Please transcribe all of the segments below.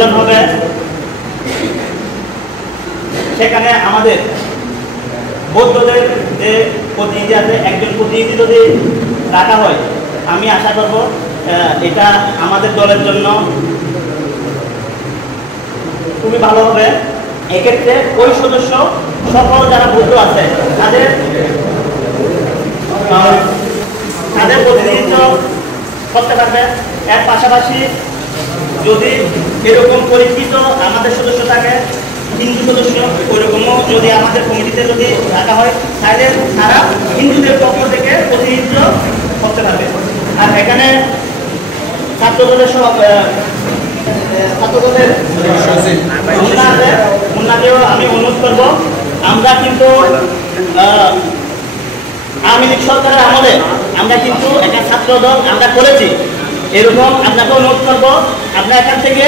সম্মেলন হবে, সেখানে আমাদের বৌদ্ধদের যে প্রতিনিধি আছে, একজন প্রতিনিধি যদি রাখা হয়, আমি আশা করব এটা আমাদের দলের জন্য খুবই ভালো হবে। এক্ষেত্রে ওই সদস্য সকল যারা বৌদ্ধ আছে তাদের প্রতিনিধিত্ব করতে পারবে। এর পাশাপাশি যদি এরকম পরিচিত আমাদের সদস্য থাকে, হিন্দু সদস্য, ওইরকমও যদি আমাদের কমিটিতে যদি রাখা হয়, তাহলে তারা হিন্দুদের পক্ষ থেকে প্রতিনিধিত্ব করতে পারবে। আর এখানে ছাত্রদলের মুন্নাকেও আমি অনুরোধ করবো, আমরা কিন্তু আওয়ামী লীগ সরকারের আমলে আমরা কিন্তু একটা ছাত্র দল আমরা করেছি, এরকম আপনাকে অনুরোধ করবো, আপনার এখান থেকে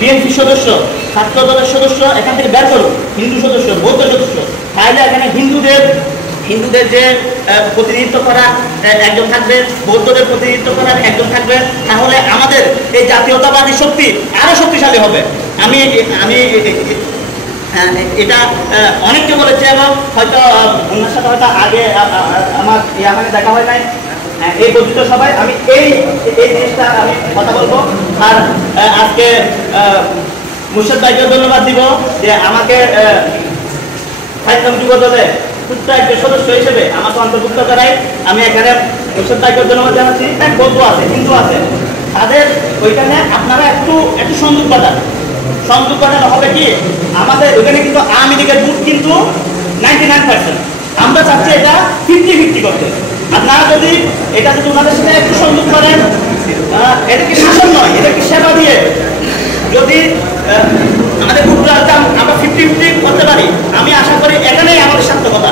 বিএনপি সদস্য, ছাত্র দলের সদস্য এখান থেকে বের করুন, হিন্দু সদস্য, বৌদ্ধ সদস্য, তাহলে এখানে হিন্দুদের যে প্রতিনিধিত্ব করার একজন থাকবে, বৌদ্ধদের প্রতিনিধিত্ব করার একজন থাকবে, তাহলে আমাদের এই জাতীয়তাবাদী শক্তি আরো শক্তিশালী হবে। আমি এটা অনেককে বলেছে এবং হয়তো ওনার সাথে হয়তো আগে আমার এখানে দেখা হয় নাই, এই বর্ধিত সবাই আমি এই জিনিসটা আমি কথা বলবো। আর আজকে মুর্শিদ ভাইকে ধন্যবাদ দিব যে আমাকে যুব দলে ছোট্ট একজন সদস্য হিসেবে আমাকে অন্তর্ভুক্ত করাই। আমি এখানে মুর্শিদ ভাইকে ধন্যবাদ জানাচ্ছি। বৌদ্ধ আছে, হিন্দু আছে, তাদের ওইখানে আপনারা একটু সংযোগ বাড়ানো হবে কি, আমাদের ওইখানে কিন্তু আওয়ামী লীগের বুথ কিন্তু 99%, আমরা চাচ্ছি এটা 50-50 করতে। আপনারা যদি এটা যদি ওনাদের সাথে একটু সংযোগ করেন, এটা কি শাসন নয়, এটা কি সেবা দিয়ে যদি আমাদের বুথটা আমরা 50-50 করতে পারি, আমি আশা করি এখানেই আমাদের সার্থকতা।